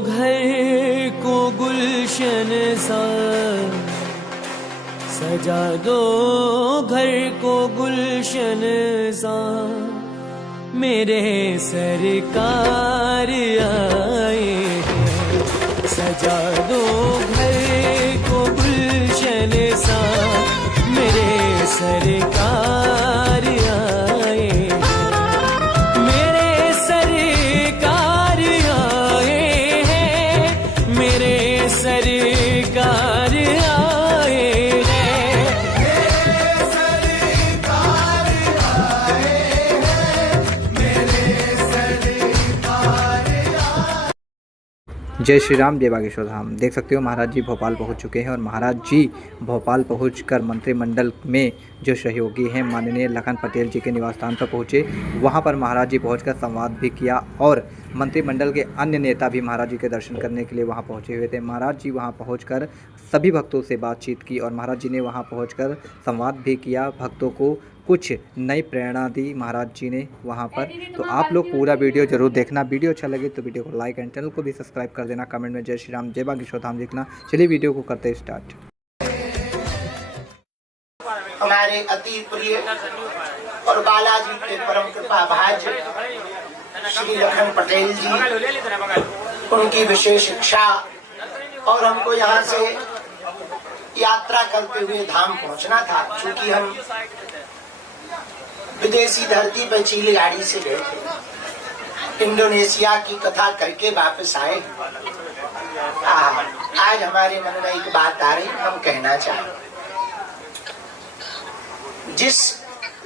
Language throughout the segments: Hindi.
घर को गुलशन सा, सजा दो घर को गुलशन सा, मेरे सरकार आए हैं। सजा दो घर को गुलशन सा, मेरे सरकार आए हैं। मेरे सरकार आए हैं, मेरे सरकार आए हैं। जय श्री राम, जय बागेश्वर धाम। देख सकते हो महाराज जी भोपाल पहुंच चुके हैं और महाराज जी भोपाल पहुंचकर मंत्रिमंडल में जो सहयोगी हैं माननीय लखन पटेल जी के निवास स्थान पर पहुंचे। वहां पर महाराज जी पहुंचकर संवाद भी किया और मंत्रिमंडल के अन्य नेता भी महाराज जी के दर्शन करने के लिए वहां पहुंचे हुए थे। महाराज जी वहां पहुंचकर सभी भक्तों से बातचीत की और महाराज जी ने वहां पहुंचकर संवाद भी किया, भक्तों को कुछ नई प्रेरणा दी महाराज जी ने वहाँ पर। तो आप लोग पूरा वीडियो जरूर देखना। वीडियो अच्छा लगे तो वीडियो को लाइक एंड चैनल को भी सब्सक्राइब कर देना। कमेंट में जय श्री राम, जय बागेश्वर धाम लिखना। चलिए वीडियो को करते स्टार्ट। हमारे अति प्रिय और बालाजी के परम कृपा भाज्य श्री लखन पटेल जी, उनकी विशेष इच्छा और हमको यहाँ से यात्रा करते हुए धाम पहुँचना था। चूँकि हम विदेशी धरती पर चीली गाड़ी से गए थे, इंडोनेशिया की कथा करके वापस आए। आज हमारे मन में एक बात आ रही, हम कहना चाहें। जिस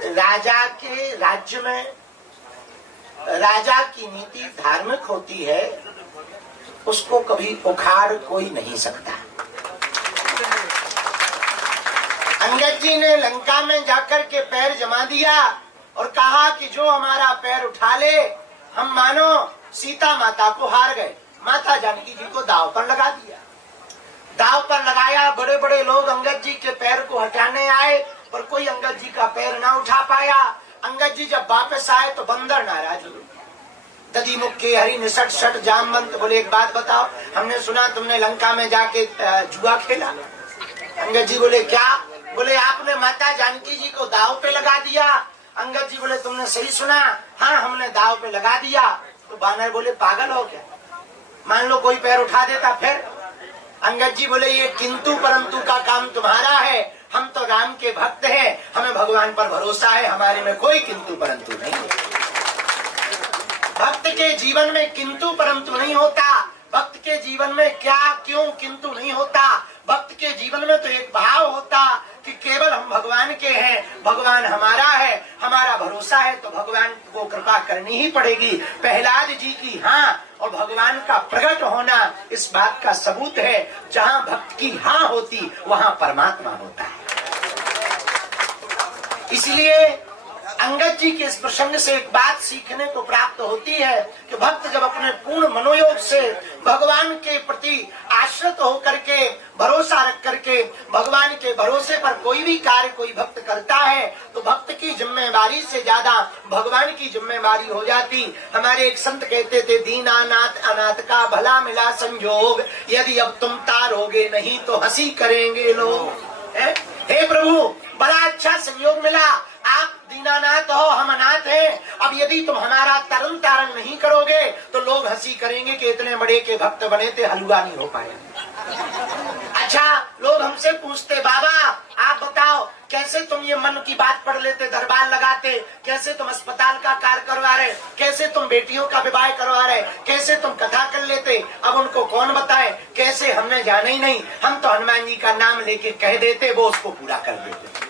राजा के राज्य में राजा की नीति धार्मिक होती है, उसको कभी उखाड़ कोई नहीं सकता। अंगद जी ने लंका में जाकर के पैर जमा दिया और कहा कि जो हमारा पैर उठा ले, हम मानो सीता माता को हार गए। माता जानकी जी को दांव पर लगा दिया। दांव पर लगाया, बड़े बड़े लोग अंगद जी के पैर को हटाने आए, पर कोई अंगद जी का पैर ना उठा पाया। अंगद जी जब वापस आए तो बंदर नाराज हुए। दधी मुक्के हरि निसट सट जामवंत बोले, एक बात बताओ, हमने सुना तुमने लंका में जाके जुआ खेला। अंगद जी बोले, क्या? बोले, आपने माता जानकी जी को दांव पे लगा दिया। अंगद जी बोले, तुमने सही सुना, हाँ हमने दांव पे लगा दिया। तो बानर बोले, पागल हो क्या? मान लो कोई पैर उठा देता फिर? अंगद जी बोले, ये किंतु परंतु का काम तुम्हारा है, हम तो राम के भक्त हैं, हमें भगवान पर भरोसा है, हमारे में कोई किंतु परंतु नहीं है। भक्त के जीवन में किंतु परंतु नहीं होता। भक्त के जीवन में क्या क्यों किंतु नहीं होता। भक्त के जीवन में तो एक भाव होता कि केवल हम भगवान के हैं, भगवान हमारा है, हमारा भरोसा है, तो भगवान को कृपा करनी ही पड़ेगी। प्रहलाद जी की हाँ और भगवान का प्रकट होना इस बात का सबूत है। जहाँ भक्त की हाँ होती वहाँ परमात्मा होता है। इसलिए अंगद जी के इस प्रसंग से एक बात सीखने को प्राप्त होती है कि भक्त जब अपने पूर्ण मनोयोग से भगवान के प्रति आश्रित होकर के, भरोसा रख करके भगवान के भरोसे पर कोई भी कार्य कोई भक्त करता है, तो भक्त की जिम्मेवारी से ज्यादा भगवान की जिम्मेवारी हो जाती। हमारे एक संत कहते थे, दीनानाथ अनाथ का भला मिला संयोग, यदि अब तुम तारोगे नहीं तो हंसी करेंगे लोग। हे प्रभु, बड़ा अच्छा संयोग मिला, आप दीनानाथ हो, हम अनाथ हैं। अब यदि तुम हमारा तरन तारण नहीं करोगे तो लोग हंसी करेंगे कि इतने बड़े के भक्त बने थे, हलवा नहीं हो पाया। अच्छा, लोग हमसे पूछते, बाबा आप बताओ कैसे तुम ये मन की बात पढ़ लेते, दरबार लगाते, कैसे तुम अस्पताल का कार्य करवा रहे, कैसे तुम बेटियों का विवाह करवा रहे, कैसे तुम कथा कर लेते। अब उनको कौन बताए कैसे, हमने जाना ही नहीं। हम तो हनुमान जी का नाम लेके कह देते, वो उसको पूरा कर देते।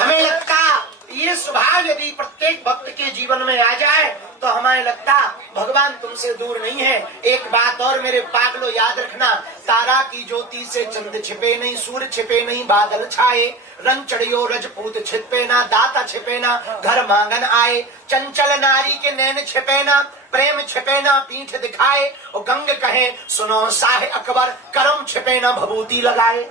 हमें लगता ये स्वभाव यदि प्रत्येक भक्त के जीवन में आ जाए तो हमें लगता भगवान तुमसे दूर नहीं है। एक बात और मेरे पागलो याद रखना, तारा की ज्योति से चंद छिपे नहीं, सूर्य छिपे नहीं, बादल छाए, रंग चढ़ियो रजपूत छिपे ना, दाता छिपे ना, घर मांगन आए, चंचल नारी के नैन छिपे ना, प्रेम छिपे ना, पीठ दिखाए, और गंग कहे सुनो शाह अकबर, करम छिपे ना, भभूति लगाए।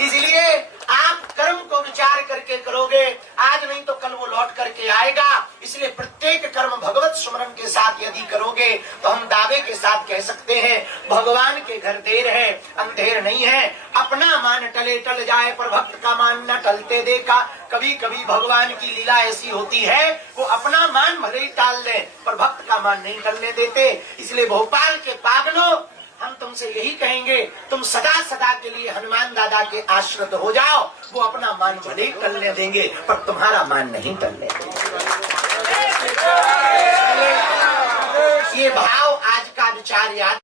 इसलिए आप कर्म को विचार करके करोगे, आज नहीं तो कल वो लौट करके आएगा। इसलिए प्रत्येक कर्म भगवत स्मरण के साथ यदि करोगे करेंगे तो हम दावे के साथ कह सकते हैं भगवान के घर देर है अंधेर नहीं है। अपना मान टले टल जाए पर भक्त का मान न टलते देखा। कभी कभी भगवान की लीला ऐसी होती है वो अपना मान भले ही टाल ले पर भक्त का मान नहीं टलने देते। इसलिए भोपाल के पागलों हम तुमसे यही कहेंगे तुम सदा सदा के लिए हनुमान दादा के आश्रित हो जाओ। वो अपना मान भले ही टलने देंगे पर तुम्हारा मान नहीं टलने देंगे। ये भाव आज का विचार याद